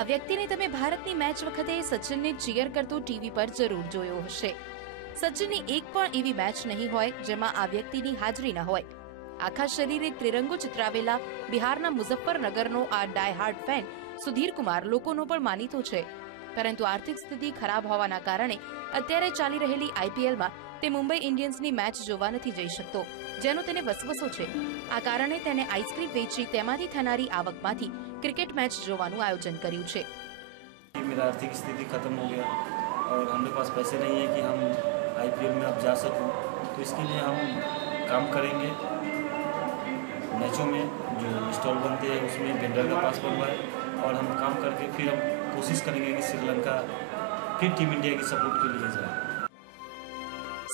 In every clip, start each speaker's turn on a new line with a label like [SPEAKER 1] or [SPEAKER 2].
[SPEAKER 1] આ વ્યક્તિને તમે ભારતની મેચ વખતે સચિનને ચીયર કરતો ટીવી પર જરૂર જોયો હશે. સચિનની એક પણ એવી મેચ નહીં હોય જેમાં આ વ્યક્તિની હાજરી ન હોય. આખા શરીરે ત્રિરંગો ચિતરાવેલા બિહારના મુઝફ્ફરનગરનો આ die hard fan Sudhir Kumar લોકોનો પણ માનીતો છે. પરંતુ આર્થિક સ્થિતિ ખરાબ હોવાના કારણે અત્યારે ચાલી રહેલી આઈપીએલમાં તે મુંબઈ ઇન્ડિયન્સની મેચ જોવા નથી જઈ શકતો, જેનો તેને વસવસો છે. આ કારણે તેને આઈસ્ક્રીમ વેચી તેમાંથી થનારી આવકમાંથી ક્રિકેટ મેચ જોવાનું આયોજન કર્યું છે
[SPEAKER 2] कि मेरा आर्थिक स्थिति ख़त्म हो गया और हमारे पास पैसे नहीं है कि हम आईपीएल में अब जा सकूं तो इसके लिए हम काम करेंगे मैचों में जो स्टॉल बनते हैं उसमें वेंडर का पास बनवाए और हम काम करके फिर हम कोशिश करेंगे कि श्रीलंका फिर टीम इंडिया की सपोर्ट के लिए जाए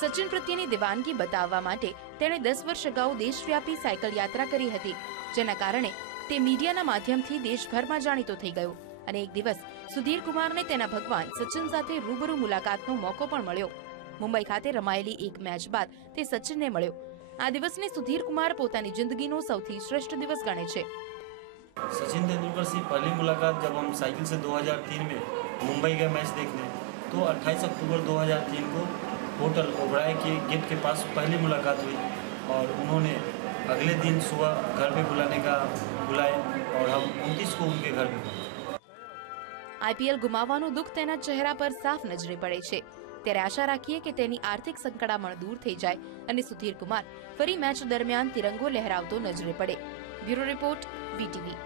[SPEAKER 1] સચિન પ્રત્યેની દિવાનગી બતાવવા માટે તેણે દસ વર્ષ અગાઉ દેશવ્યાપી સાયકલ યાત્રા કરી હતી જેના કારણે તે મીડિયાના માધ્યમથી દેશભરમાં જાણીતો થઈ ગયો અને એક દિવસ સુધીર કુમારને તેના ભગવાન સચિન સાથે રૂબરૂ મુલાકાતનો મોકો પણ મળ્યો મુંબઈ ખાતે રમાયેલી એક મેચ બાદ તે સચિનને મળ્યો આ દિવસને સુધીર કુમાર પોતાની જિંદગીનો સૌથી શ્રેષ્ઠ દિવસ ગણે છે
[SPEAKER 2] सचिन तेंदुलकर से पहली मुलाकात जब हम साइकिल से 2003 में मुंबई गए मैच देखने तो 28 अक्टूबर 2003 को होटल ओबराय के गेट के पास पहली मुलाकात हुई और उन्होंने अगले दिन सुबह घर पे बुलाने का बुलाए और हम उनतीस को उनके घर पे पहुंचे
[SPEAKER 1] આઈપીએલ ગુમાવવાનું દુઃખ તેના ચહેરા પર સાફ નજરે પડે છે ત્યારે આશા રાખીએ કે તેની આર્થિક સંકડામણ દૂર થઈ જાય અને સુધીર કુમાર ફરી મેચ દરમિયાન તિરંગો લહેરાવતો નજરે પડે બ્યુરો રિપોર્ટ વીટીવી